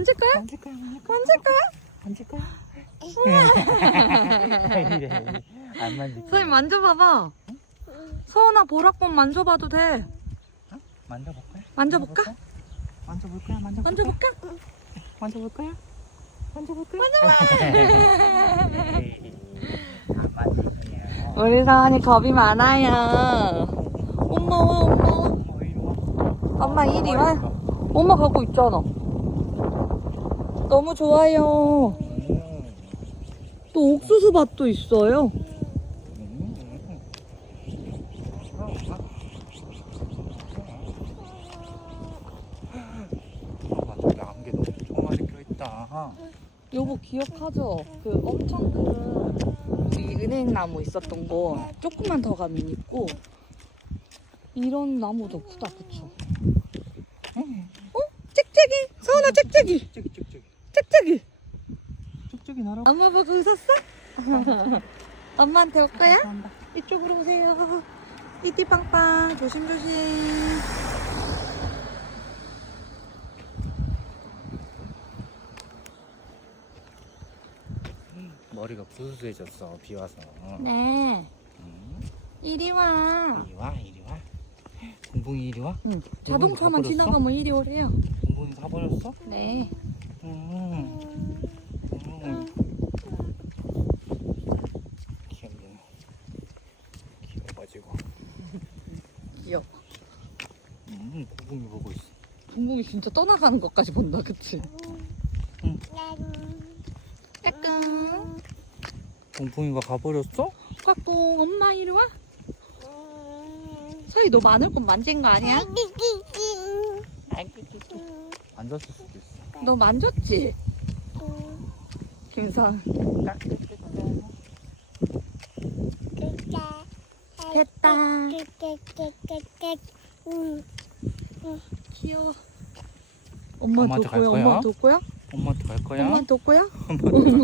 만질 거야? 만질 거야, 만질 거야. 만질 거야? 이래. 안 만질 거야. 서희 만져봐봐. 서은아 보라꽃 만져봐도 돼. 만져볼 거야? 만져볼까? 만져볼 거야? 만져볼 거야? 만져볼까? 만져볼 거야? 만져볼 거야? 안 만질 거야. 우리 서은이 겁이 많아요. 엄마 와 엄마 와. 와. 엄마 이리 와. 엄마 가고 있잖아. 너무 좋아요. 음. 또 옥수수 밭도 있어요. 여보 기억하죠? 그 엄청 큰 우리 은행나무 있었던 거 조금만 더 가면 있고 이런 나무도 크다 그쵸? 어? 짹짹이! 서은아 짹짹이! 짹짹이! 쭉쭉이 날아. 엄마 보고 웃었어? 엄마한테 올 거야? 이쪽으로 오세요 띠띠빵빵 조심조심 머리가 부스스해졌어 비 와서. 네 음. 이리 와 이리 와 이리 와. 봉봉이 이리 와. 응, 자동차만 가버렸어? 지나가면 이리 오래요 봉봉이 가버렸어? 네 음. 음. 귀엽네. 귀여워가지고. 귀여워 음, 보고 있어. 붕붕이 진짜 떠나가는 것까지 본다 그치? 까꿍 봉봉이가 가버렸어? 까꿍 엄마 이리 와 서희 너 마늘꽃 만진 거 아니야? 앉았을 수도 있어. 너 만졌지? 김선 됐다 귀여워 엄마 엄마한테 갈 거야? 엄마 도꼬야? 엄마한테 갈 거야? 엄마 도꼬야?